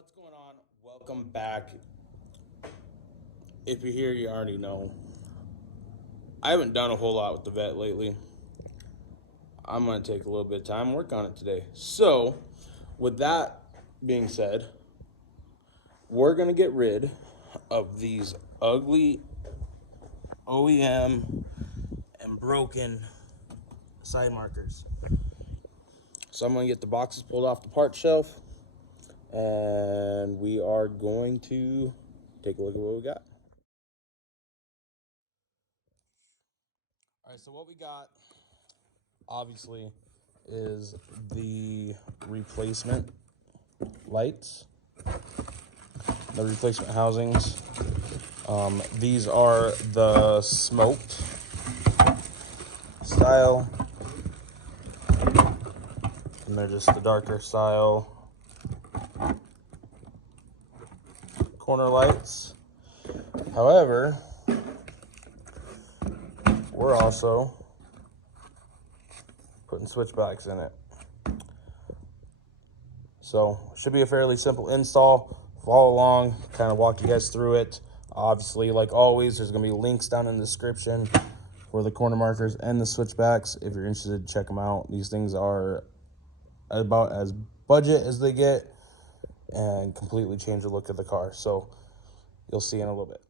What's going on? Welcome back. If you're here, you already know. I haven't done a whole lot with the vet lately. I'm going to take a little bit of time and work on it today. So, with that being said, we're going to get rid of these ugly OEM and broken side markers. So, I'm going to get the boxes pulled off the part shelf, and we are going to take a look at what we got. All right, so what we got, obviously, is the replacement lights, the replacement housings. These are the smoked style, and they're just the darker style corner lights. However, we're also putting switchbacks in it. So, should be a fairly simple install. Follow along, kind of walk you guys through it. Obviously, like always, there's going to be links down in the description for the corner markers and the switchbacks. If you're interested, check them out. These things are about as budget as they get and completely change the look of the car. So, you'll see in a little bit.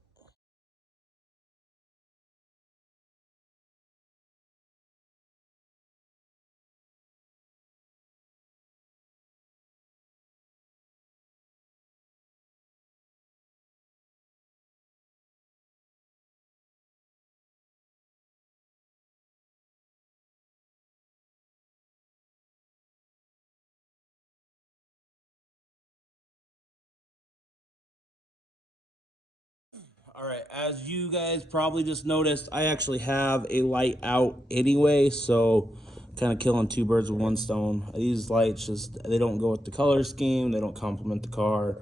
All right, as you guys probably just noticed, I actually have a light out anyway, so kind of killing two birds with one stone. These lights they don't go with the color scheme, they don't complement the car,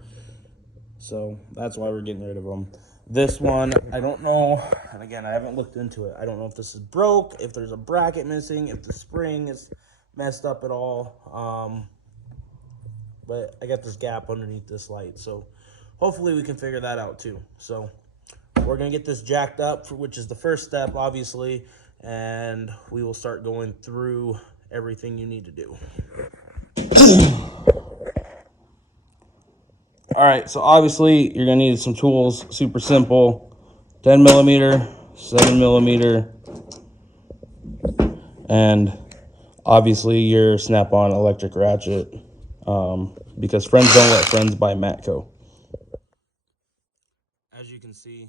so that's why we're getting rid of them. This one, I don't know, and again, I haven't looked into it. I don't know if this is broke, if there's a bracket missing, if the spring is messed up at all, but I got this gap underneath this light, so hopefully we can figure that out too. So we're going to get this jacked up, which is the first step, obviously, and we will start going through everything you need to do. All right, so obviously you're going to need some tools, super simple, 10 millimeter, 7 millimeter, and obviously your snap-on electric ratchet, because friends don't let friends buy Matco. As you can see,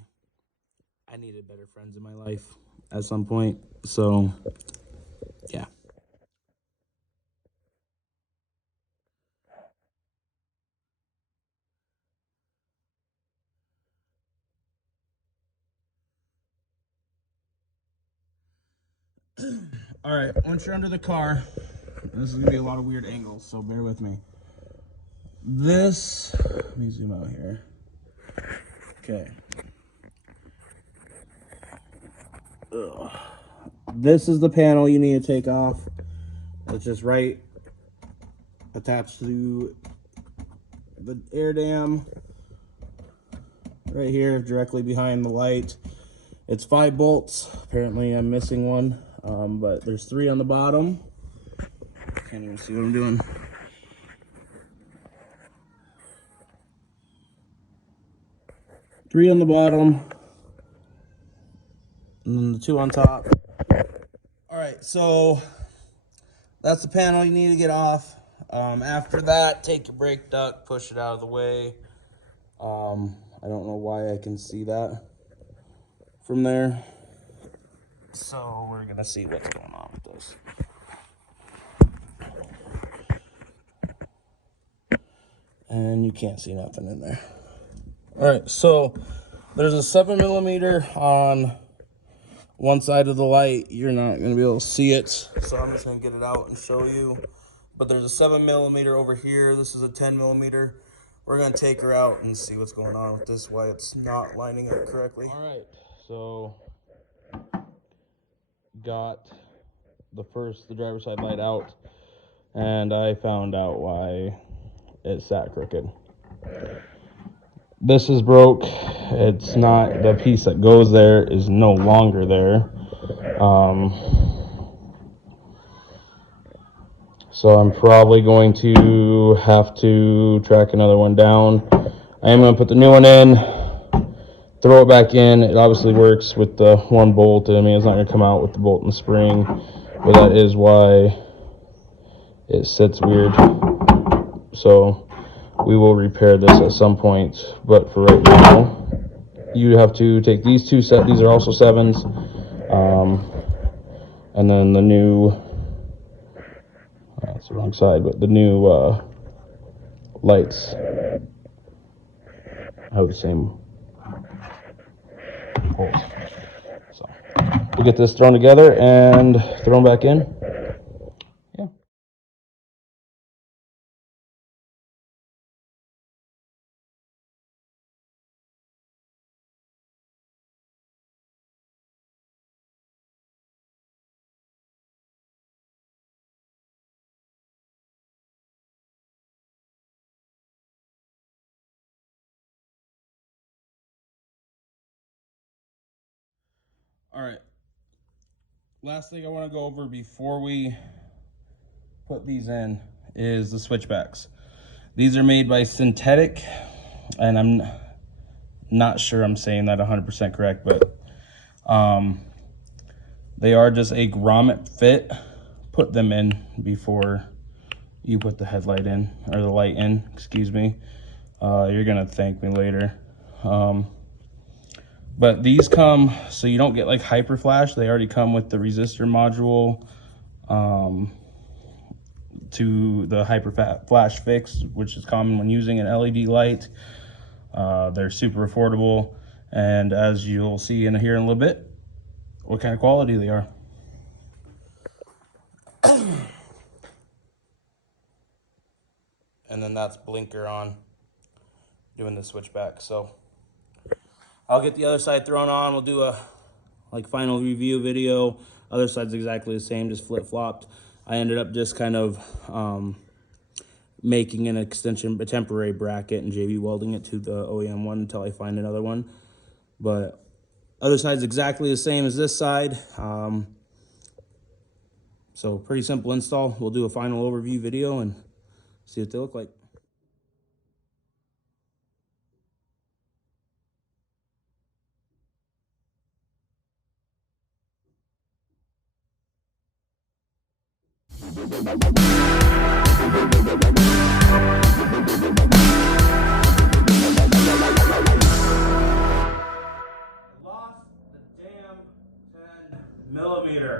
I needed better friends in my life at some point, so yeah. All right, once you're under the car, this is gonna be a lot of weird angles, so bear with me. Let me zoom out here. Okay. Ugh. This is the panel you need to take off. It's just right attached to the air dam. Right here, directly behind the light. It's 5 bolts. Apparently I'm missing one, but there's 3 on the bottom. Can't even see what I'm doing. Three on the bottom, and then the 2 on top. All right, so that's the panel you need to get off. After that, take your brake duct, push it out of the way. I don't know why I can see that from there. So we're gonna see what's going on with this. And you can't see nothing in there. All right, so there's a 7 millimeter on one side of the light. You're not gonna be able to see it, so I'm just gonna get it out and show you. But there's a 7 millimeter over here. This is a 10 millimeter. We're gonna take her out and see what's going on with this, why it's not lining up correctly. All right, so got the driver's side light out, and I found out why it sat crooked. This is broke. It's not, the piece that goes there is no longer there. So I'm probably going to have to track another one down. I am going to put the new one in, throw it back in. It obviously works with the one bolt. I mean, it's not going to come out with the bolt and spring, but that is why it sits weird. So we will repair this at some point, but for right now, you have to take these two set. These are also 7s, and then the new. That's the wrong side, but the new lights have the same holes. So we'll get this thrown together and thrown back in. Yeah. All right. Last thing I want to go over before we put these in is the switchbacks. These are made by Synthetic, and I'm not sure I'm saying that 100% correct, but they are just a grommet fit. Put them in before you put the headlight in, or the light in, excuse me. You're gonna thank me later. But these come, so you don't get like hyper flash. They already come with the resistor module to the hyper flash fix, which is common when using an LED light. They're super affordable, and as you'll see in here in a little bit, what kind of quality they are. And then that's blinker on, doing the switchback. So I'll get the other side thrown on. We'll do a final review video. Other side's exactly the same, just flip-flopped. I ended up just kind of making an extension, a temporary bracket, and JB welding it to the OEM one until I find another one. But other side's exactly the same as this side. So pretty simple install. We'll do a final overview video and see what they look like. Lost the damn 10mm.